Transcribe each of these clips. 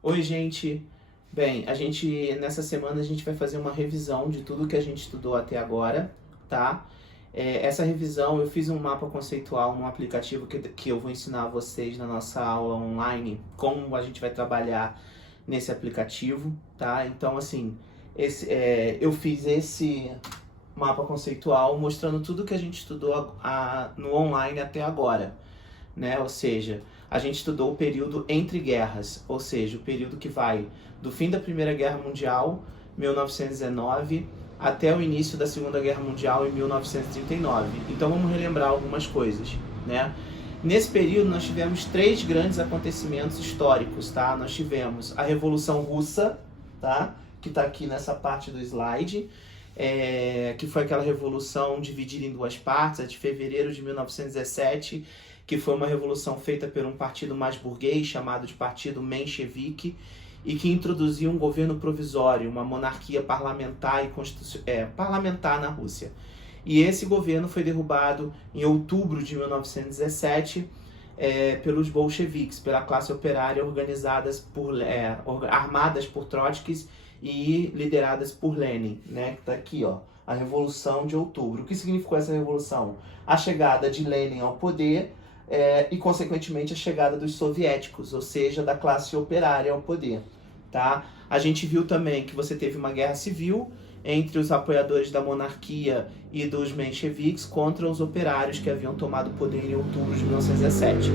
Oi, gente. Bem, nessa semana a gente vai fazer uma revisão de tudo que a gente estudou até agora, tá? Essa revisão eu fiz um mapa conceitual num aplicativo que eu vou ensinar a vocês na nossa aula online, como a gente vai trabalhar nesse aplicativo, tá? Então, assim, eu fiz esse mapa conceitual mostrando tudo que a gente estudou no online até agora, né? Ou seja, a gente estudou o período entre guerras, ou seja, o período que vai do fim da Primeira Guerra Mundial, 1919, até o início da Segunda Guerra Mundial, em 1939. Então vamos relembrar algumas coisas, né? Nesse período nós tivemos três grandes acontecimentos históricos, tá? Nós tivemos a Revolução Russa, tá? Que está aqui nessa parte do slide, que foi aquela revolução dividida em duas partes, a de fevereiro de 1917, que foi uma revolução feita por um partido mais burguês, chamado de Partido Menchevique, e que introduziu um governo provisório, uma monarquia parlamentar parlamentar na Rússia. E esse governo foi derrubado em outubro de 1917 pelos bolcheviques, pela classe operária armadas por Trotsky e lideradas por Lenin, né? Que está aqui, ó, a Revolução de Outubro. O que significou essa revolução? A chegada de Lenin ao poder e, consequentemente, a chegada dos soviéticos, ou seja, da classe operária ao poder, tá? A gente viu também que você teve uma guerra civil entre os apoiadores da monarquia e dos mencheviques contra os operários que haviam tomado o poder em outubro de 1917.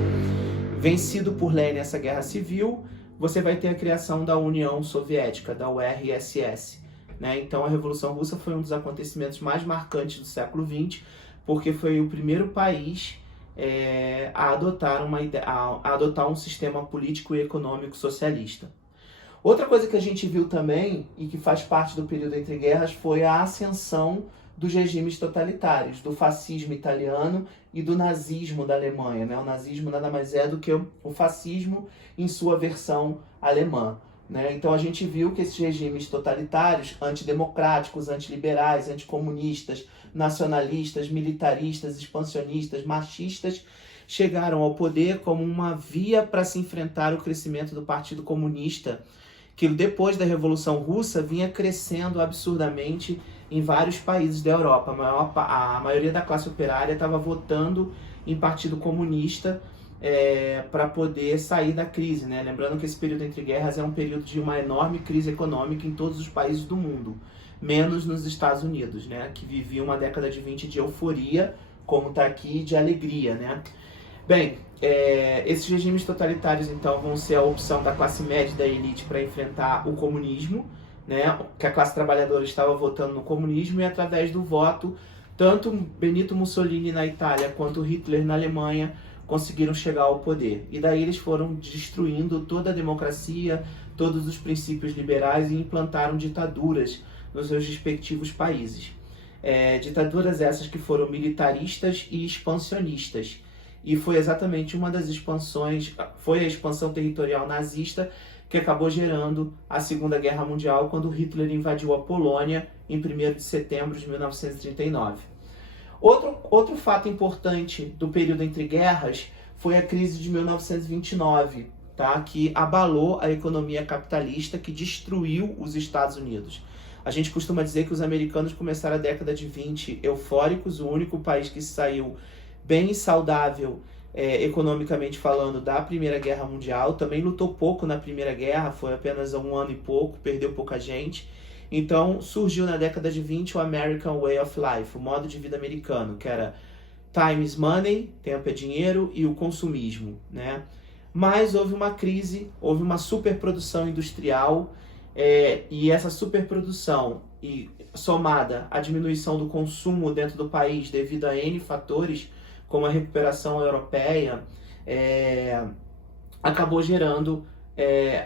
Vencido por Lenin essa guerra civil, você vai ter a criação da União Soviética, da URSS, né? Então a Revolução Russa foi um dos acontecimentos mais marcantes do século XX, porque foi o primeiro país a adotar um sistema político e econômico socialista. Outra coisa que a gente viu também, e que faz parte do período entre guerras, foi a ascensão dos regimes totalitários, do fascismo italiano e do nazismo da Alemanha, né? O nazismo nada mais é do que o fascismo em sua versão alemã, né? Então a gente viu que esses regimes totalitários, antidemocráticos, antiliberais, anticomunistas, nacionalistas, militaristas, expansionistas, machistas, chegaram ao poder como uma via para se enfrentar o crescimento do Partido Comunista, que depois da Revolução Russa vinha crescendo absurdamente em vários países da Europa. A maioria da classe operária estava votando em Partido Comunista para poder sair da crise, né? Lembrando que esse período entre guerras é um período de uma enorme crise econômica em todos os países do mundo, menos nos Estados Unidos, né? Que vivia uma década de 20 de euforia, como está aqui, de alegria, né? Bem, esses regimes totalitários, então, vão ser a opção da classe média e da elite para enfrentar o comunismo, né? Que a classe trabalhadora estava votando no comunismo, e através do voto, tanto Benito Mussolini na Itália quanto Hitler na Alemanha conseguiram chegar ao poder. E daí eles foram destruindo toda a democracia, todos os princípios liberais, e implantaram ditaduras nos seus respectivos países. Ditaduras essas que foram militaristas e expansionistas. E foi exatamente uma das expansões, foi a expansão territorial nazista que acabou gerando a Segunda Guerra Mundial, quando Hitler invadiu a Polônia em 1º de setembro de 1939. Outro fato importante do período entre guerras foi a crise de 1929, tá? Que abalou a economia capitalista, que destruiu os Estados Unidos. A gente costuma dizer que os americanos começaram a década de 20 eufóricos, o único país que saiu bem saudável economicamente falando da Primeira Guerra Mundial. Também lutou pouco na Primeira Guerra, foi apenas 1 ano e pouco, perdeu pouca gente. Então surgiu na década de 20 o American Way of Life, o modo de vida americano, que era time is money, tempo é dinheiro, e o consumismo, né? Mas houve uma crise, houve uma superprodução industrial, e essa superprodução, somada à diminuição do consumo dentro do país devido a N fatores, como a recuperação europeia, acabou gerando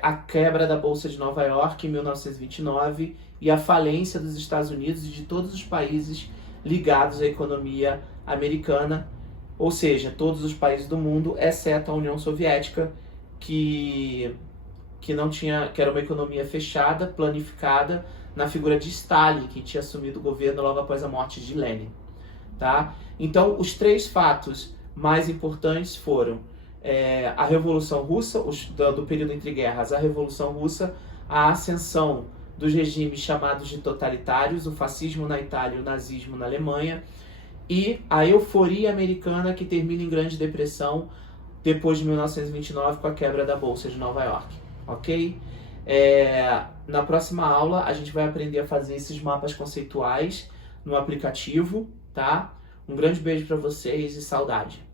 a quebra da Bolsa de Nova York em 1929 e a falência dos Estados Unidos e de todos os países ligados à economia americana, ou seja, todos os países do mundo, exceto a União Soviética, que era uma economia fechada, planificada, na figura de Stalin, que tinha assumido o governo logo após a morte de Lenin, tá? Então, os três fatos mais importantes foram a Revolução Russa, do período entre guerras, a Revolução Russa, a ascensão dos regimes chamados de totalitários, o fascismo na Itália e o nazismo na Alemanha, e a euforia americana que termina em Grande Depressão depois de 1929 com a quebra da Bolsa de Nova York, ok? Na próxima aula a gente vai aprender a fazer esses mapas conceituais no aplicativo, tá? Um grande beijo para vocês e saudade!